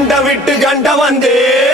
கண்ட விட்டு கண்ட வந்து.